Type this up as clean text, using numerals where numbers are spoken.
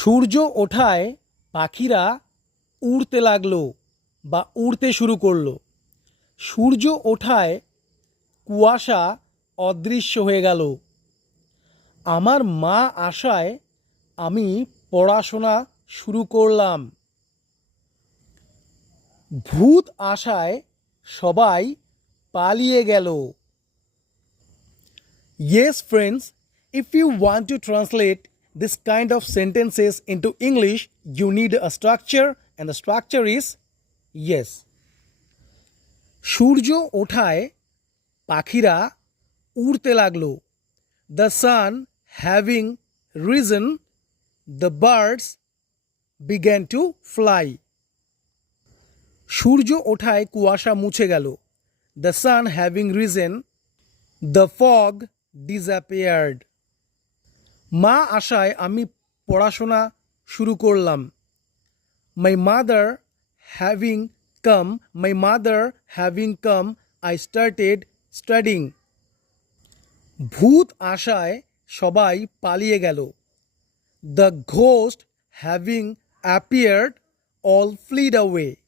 সূর্য ওঠায় পাখিরা উড়তে লাগলো বা উড়তে শুরু করলো। সূর্য ওঠায় কুয়াশা অদৃশ্য হয়ে গেল। আমার মা আসায় আমি পড়াশোনা শুরু করলাম। ভূত আসায় সবাই পালিয়ে গেল। Yes, friends, if you want to translate this kind of sentences into English, you need a structure, and the structure is yes. সূর্য ওঠায় পাখিরা উড়তে লাগলো। The sun having risen, the birds began to fly. সূর্য ওঠায় কুয়াশা মুছে গেল। The sun having risen, the fog disappeared. মা আসায় আমি পড়াশোনা শুরু করলাম। My mother having come, I started studying. ভূত আসায় সবাই পালিয়ে গেল। The ghost having appeared, all fled away.